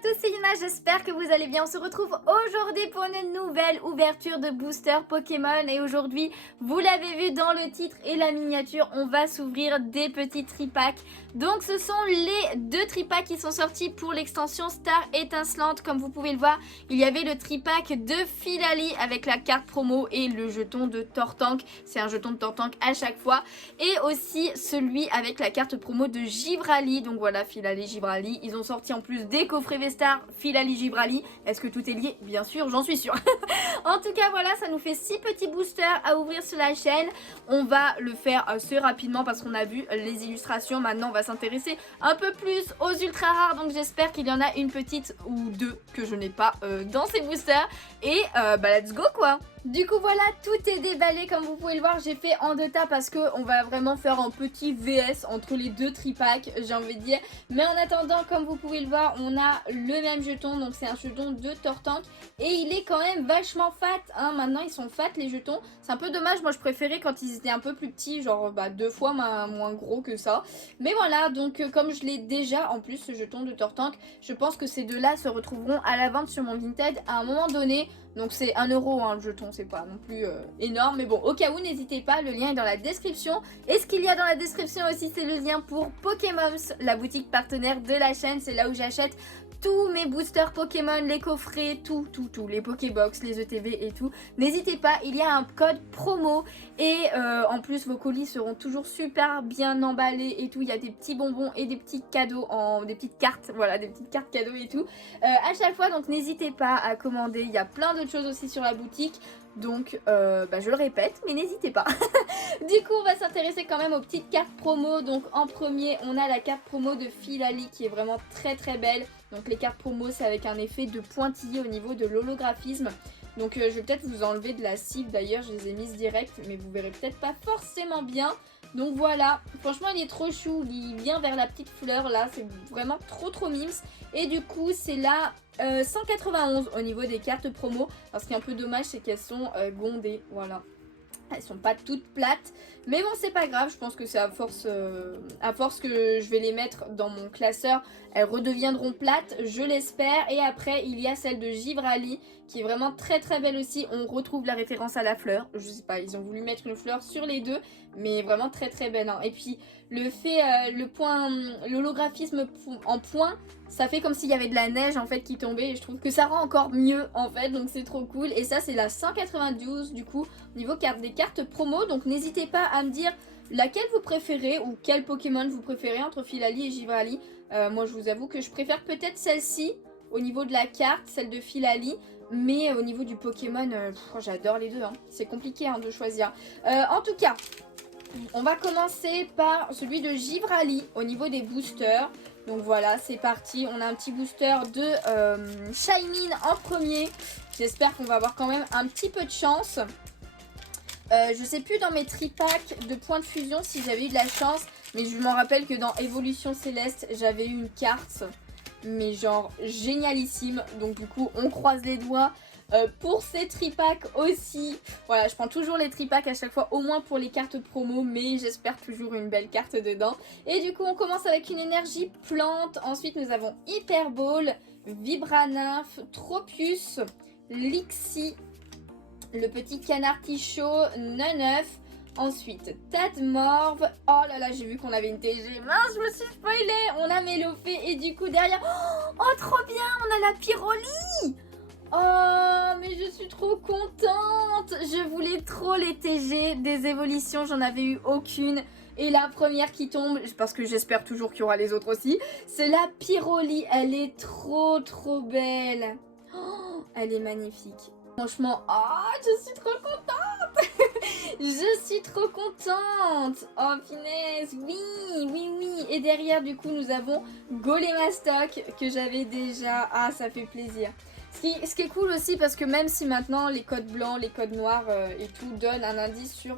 tous, c'est Yuna, j'espère que vous allez bien. On se retrouve aujourd'hui pour une nouvelle ouverture de booster Pokémon. Et aujourd'hui, vous l'avez vu dans le titre et la miniature, on va s'ouvrir des petits tripacks. Donc ce sont les deux tripacks qui sont sortis pour l'extension Star Étincelante. Comme vous pouvez le voir, il y avait le tripack de Filali avec la carte promo et le jeton de Tortank. C'est un jeton de Tortank à chaque fois. Et aussi celui avec la carte promo de Givrali. Donc voilà, Filali, Givrali. Ils ont sorti en plus des coffrets Vestar, Filali, Givrali. Est-ce que tout est lié? Bien sûr, j'en suis sûre. En tout cas, voilà, ça nous fait 6 petits boosters à ouvrir sur la chaîne. On va le faire assez rapidement parce qu'on a vu les illustrations. Maintenant, on va s'intéresser un peu plus aux ultra rares. Donc j'espère qu'il y en a une petite ou deux que je n'ai pas dans ces boosters. Et let's go quoi. Du coup voilà, tout est déballé comme vous pouvez le voir, j'ai fait en deux tas parce que on va vraiment faire un petit VS entre les deux tripacks, j'ai envie de dire. Mais en attendant, comme vous pouvez le voir, on a le même jeton, donc c'est un jeton de Tortank et il est quand même vachement fat, hein. Maintenant ils sont fat les jetons, c'est un peu dommage, moi je préférais quand ils étaient un peu plus petits, genre deux fois moins gros que ça. Mais voilà, donc comme je l'ai déjà en plus ce jeton de Tortank, je pense que ces deux là se retrouveront à la vente sur mon Vinted à un moment donné. Donc c'est 1 euro hein, le jeton, c'est pas non plus énorme. Mais bon, au cas où, n'hésitez pas, le lien est dans la description. Et ce qu'il y a dans la description aussi, c'est le lien pour Pokémoms, la boutique partenaire de la chaîne. C'est là où j'achète tous mes boosters Pokémon, les coffrets, tout, les Pokébox, les ETV et tout. N'hésitez pas, il y a un code promo et en plus vos colis seront toujours super bien emballés et tout. Il y a des petits bonbons et des petits cadeaux, des petites cartes, voilà, des petites cartes cadeaux et tout. À chaque fois, donc n'hésitez pas à commander, il y a plein d'autres choses aussi sur la boutique. Donc je le répète, mais n'hésitez pas. Du coup on va s'intéresser quand même aux petites cartes promo. Donc en premier on a la carte promo de Filali qui est vraiment très belle. Donc les cartes promo c'est avec un effet de pointillé au niveau de l'holographisme. Donc je vais peut-être vous enlever de la cible, d'ailleurs je les ai mises direct, mais vous verrez peut-être pas forcément bien. Donc voilà, franchement il est trop chou, il vient vers la petite fleur là, c'est vraiment trop mimes. Et du coup c'est là 191 au niveau des cartes promo. Alors ce qui est un peu dommage c'est qu'elles sont gondées, voilà. Elles sont pas toutes plates, mais bon c'est pas grave, je pense que c'est à force que je vais les mettre dans mon classeur, elles redeviendront plates, je l'espère. Et après il y a celle de Givrali qui est vraiment très belle aussi, on retrouve la référence à la fleur, je sais pas, ils ont voulu mettre une fleur sur les deux, mais vraiment très belle hein. Et puis le fait, l'holographisme en point, ça fait comme s'il y avait de la neige en fait qui tombait et je trouve que ça rend encore mieux en fait, donc c'est trop cool. Et ça c'est la 192 du coup au niveau des cartes promo, donc n'hésitez pas à me dire laquelle vous préférez ou quel Pokémon vous préférez entre Filali et Givrali. Moi je vous avoue que je préfère peut-être celle-ci au niveau de la carte, celle de Filali. Mais au niveau du Pokémon, j'adore les deux, hein. C'est compliqué hein, de choisir. En tout cas, on va commencer par celui de Givrali au niveau des boosters. Donc voilà, c'est parti. On a un petit booster de Shaymin en premier. J'espère qu'on va avoir quand même un petit peu de chance. Je sais plus dans mes tripacks de points de fusion si j'avais eu de la chance. Mais je m'en rappelle que dans Évolution Céleste, j'avais eu une carte. Mais genre génialissime. Donc du coup, on croise les doigts. Pour ces tripacks aussi, voilà, je prends toujours les tripacks à chaque fois, au moins pour les cartes promo, mais j'espère toujours une belle carte dedans. Et du coup on commence avec une énergie plante, ensuite nous avons Hyper Ball, Vibranymph, Tropius, Lixie, le petit canard Tichot, Neneuf, ensuite Tadmorve, oh là là j'ai vu qu'on avait une TG, mince je me suis spoilé, on a Melofée et du coup derrière, oh trop bien, on a la Pyroli. Oh mais je suis trop contente. Je voulais trop les TG des évolutions, j'en avais eu aucune. Et la première qui tombe, parce que j'espère toujours qu'il y aura les autres aussi, c'est la Pyroli. Elle est trop belle. Oh, elle est magnifique. Franchement, oh, je suis trop contente. Je suis trop contente. Oh finesse, oui. Et derrière du coup nous avons Golémastoc que j'avais déjà. Ah ça fait plaisir. Ce qui est cool aussi parce que même si maintenant les codes blancs, les codes noirs et tout donnent un indice sur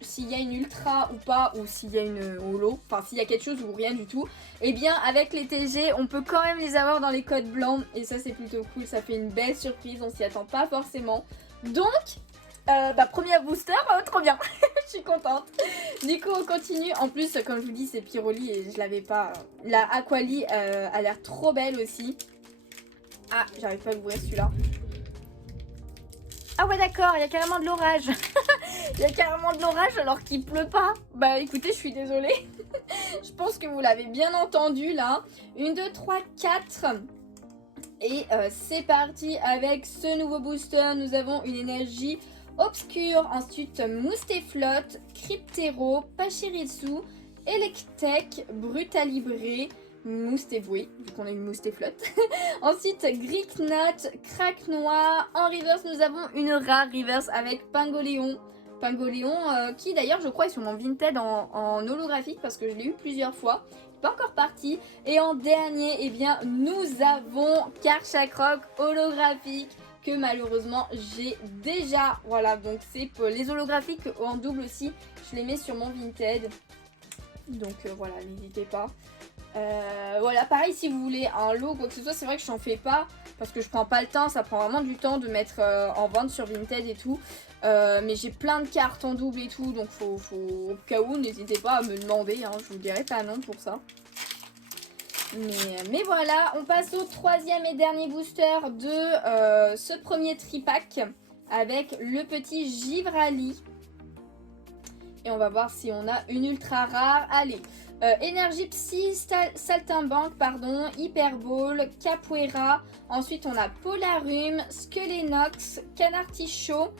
s'il y a une ultra ou pas, ou s'il y a une holo, enfin s'il y a quelque chose ou rien du tout, et bien avec les TG on peut quand même les avoir dans les codes blancs et ça c'est plutôt cool, ça fait une belle surprise, on s'y attend pas forcément. Donc premier booster, trop bien. Je suis contente. Du coup on continue, en plus comme je vous dis c'est Pyroli et je l'avais pas, la Aquali a l'air trop belle aussi. Ah, j'arrive pas à l'ouvrir celui-là. Ah ouais d'accord, il y a carrément de l'orage. Il y a carrément de l'orage alors qu'il pleut pas. Bah écoutez, je suis désolée. Je pense que vous l'avez bien entendu là. 1, 2, 3, 4. Et c'est parti avec ce nouveau booster. Nous avons une énergie obscure. Ensuite, Moustéflotte, Cryptero, Pachirisu, Electek, Brutalibré, Moustéboué, vu qu'on a une Moustéflotte. Ensuite, Gricknot, Crack Noir. En reverse, nous avons une rare reverse avec Pingoléon. Pingoléon qui d'ailleurs, je crois, est sur mon Vinted en holographique parce que je l'ai eu plusieurs fois. Pas encore parti. Et en dernier, eh bien, nous avons Karchakrok holographique que malheureusement j'ai déjà. Voilà, donc c'est pour les holographiques en double aussi. Je les mets sur mon Vinted. Donc voilà, n'hésitez pas. Voilà, pareil, si vous voulez un lot ou quoi que ce soit, c'est vrai que je n'en fais pas parce que je prends pas le temps. Ça prend vraiment du temps de mettre en vente sur Vinted et tout. Mais j'ai plein de cartes en double et tout, donc faut au cas où, n'hésitez pas à me demander, hein, je vous dirai pas non pour ça. Mais voilà, on passe au troisième et dernier booster de ce premier tripack avec le petit Givrali. Et on va voir si on a une ultra rare. Allez, Énergie Psy, Saltimbanque, pardon, Hyperball, Capoeira. Ensuite, on a Polarum, Skelenox, Canartichaud,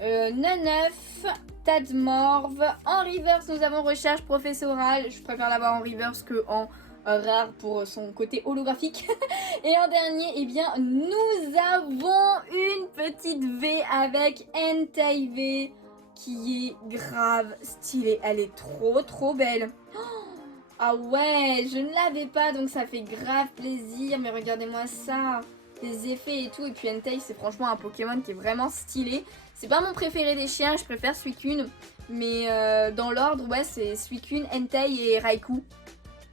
Neneuf, Tadmorve. En reverse, nous avons Recherche Professorale. Je préfère l'avoir en reverse que en rare pour son côté holographique. Et en dernier, eh bien, nous avons une petite V avec Entei V qui est grave stylée. Elle est trop belle. Ah ouais, je ne l'avais pas, donc ça fait grave plaisir. Mais regardez-moi ça, les effets et tout. Et puis Entei, c'est franchement un Pokémon qui est vraiment stylé. C'est pas mon préféré des chiens, je préfère Suicune. Mais dans l'ordre, ouais, c'est Suicune, Entei et Raikou.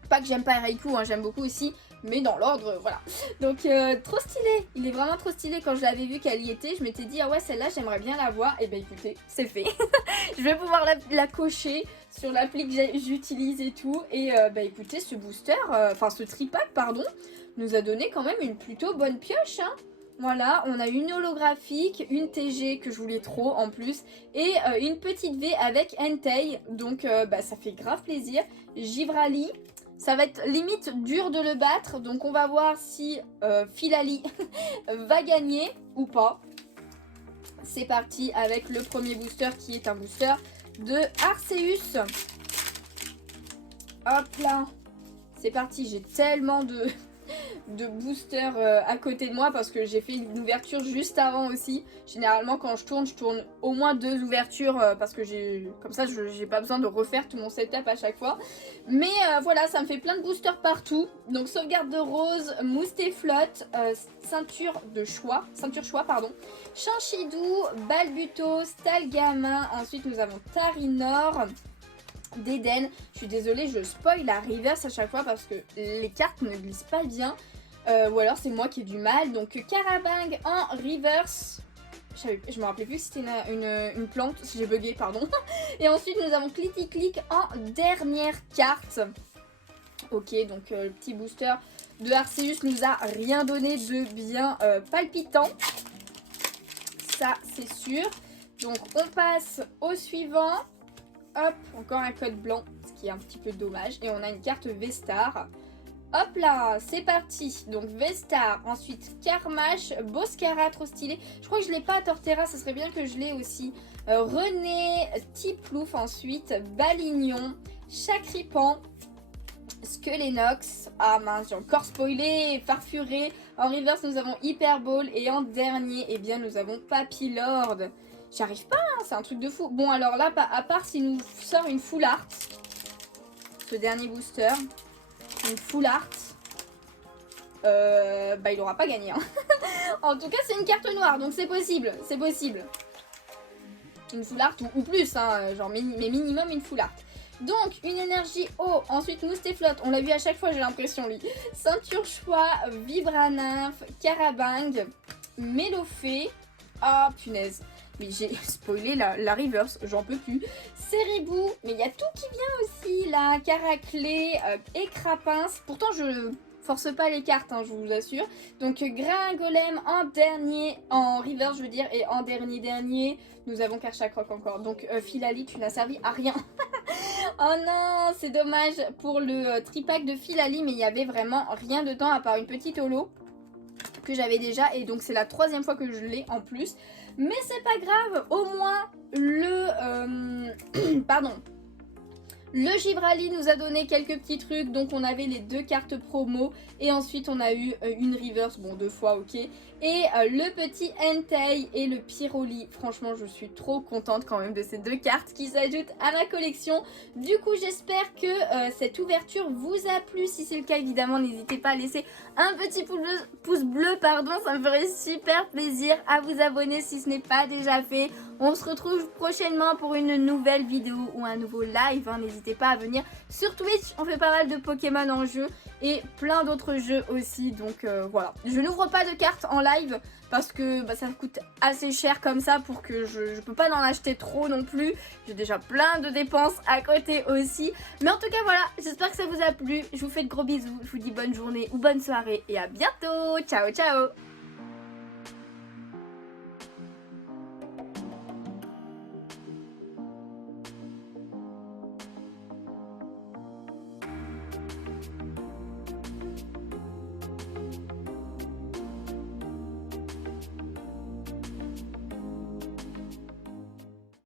Pas que j'aime pas Raikou, hein, j'aime beaucoup aussi. Mais dans l'ordre, voilà. Donc trop stylé. Il est vraiment trop stylé. Quand je l'avais vu qu'elle y était, je m'étais dit, ah ouais, celle-là, j'aimerais bien la voir. Et ben écoutez, c'est fait. Je vais pouvoir la cocher sur l'appli que j'utilise et tout. Et bah écoutez, ce booster, enfin ce tripack, pardon, nous a donné quand même une plutôt bonne pioche, hein. Voilà, on a une holographique, une TG que je voulais trop en plus, et une petite V avec Entei, donc bah, ça fait grave plaisir. Givrali, ça va être limite dur de le battre, donc on va voir si Filali va gagner ou pas. C'est parti avec le premier booster qui est un booster de Arceus. Hop là, c'est parti, j'ai tellement de boosters à côté de moi parce que j'ai fait une ouverture juste avant aussi. Généralement quand je tourne au moins 2 ouvertures parce que comme ça j'ai pas besoin de refaire tout mon setup à chaque fois. Mais voilà, ça me fait plein de boosters partout. Donc sauvegarde de rose, Moustéflotte, ceinture choix pardon, Chanchidou, Balbuto, Stalgamin. Ensuite nous avons Tarinor, d'Eden. Je suis désolée, je spoil la reverse à chaque fois parce que les cartes ne glissent pas bien. Ou alors c'est moi qui ai du mal. Donc Carabang en reverse. Je me rappelais plus si c'était une plante. Si j'ai bugué, pardon. Et ensuite nous avons Click en dernière carte. Ok, donc le petit booster de Arceus nous a rien donné de bien palpitant. Ça c'est sûr. Donc on passe au suivant. Hop, encore un code blanc, ce qui est un petit peu dommage. Et on a une carte V-Star. Hop là, c'est parti. Donc V-Star, ensuite Karmash, Boscara, trop stylé. Je crois que je l'ai pas à Torterra, ça serait bien que je l'ai aussi. René, Tiplouf, ensuite Balignon, Chacripan, Skelenox. Ah mince, j'ai encore spoilé, Farfuré. En reverse, nous avons Hyperball. Et en dernier, eh bien, nous avons Papillord. J'arrive pas, hein, c'est un truc de fou. Bon, alors là, à part s'il nous sort une full art, ce dernier booster, une full art, bah il aura pas gagné. Hein. En tout cas, c'est une carte noire, donc c'est possible, c'est possible. Une full art ou plus, hein, genre mais minimum une full art. Donc, une énergie eau, ensuite Moustéflotte, on l'a vu à chaque fois, j'ai l'impression, lui. Ceinture choix, Vibranymph, Carabang, Mélofée. Ah, punaise. Mais j'ai spoilé la reverse, j'en peux plus. Cérébou, mais il y a tout qui vient aussi là. Caraclé, Écrapince. Pourtant, force pas les cartes, hein, je vous assure. Donc Gringolem en dernier, en reverse je veux dire, et en dernier, nous avons Karchakrok encore. Donc Philali, tu n'as servi à rien. Oh non, c'est dommage pour le tripack de Philali, mais il y avait vraiment rien dedans à part une petite holo que j'avais déjà, et donc c'est la 3e fois que je l'ai en plus. Mais c'est pas grave, au moins le pardon, le Gibrali nous a donné quelques petits trucs. Donc on avait les 2 cartes promo et ensuite on a eu une reverse, bon 2 fois ok, et le petit Entei et le Pyroli. Franchement je suis trop contente quand même de ces 2 cartes qui s'ajoutent à ma collection. Du coup j'espère que cette ouverture vous a plu. Si c'est le cas évidemment n'hésitez pas à laisser un petit pouce bleu, pardon, ça me ferait super plaisir, à vous abonner si ce n'est pas déjà fait. On se retrouve prochainement pour une nouvelle vidéo ou un nouveau live, hein. N'hésitez pas à venir sur Twitch, on fait pas mal de Pokémon en jeu et plein d'autres jeux aussi. Donc voilà, je n'ouvre pas de cartes en live parce que ça coûte assez cher comme ça pour que je peux pas en acheter trop non plus. J'ai déjà plein de dépenses à côté aussi. Mais en tout cas voilà, j'espère que ça vous a plu. Je vous fais de gros bisous, je vous dis bonne journée ou bonne soirée et à bientôt. Ciao ciao.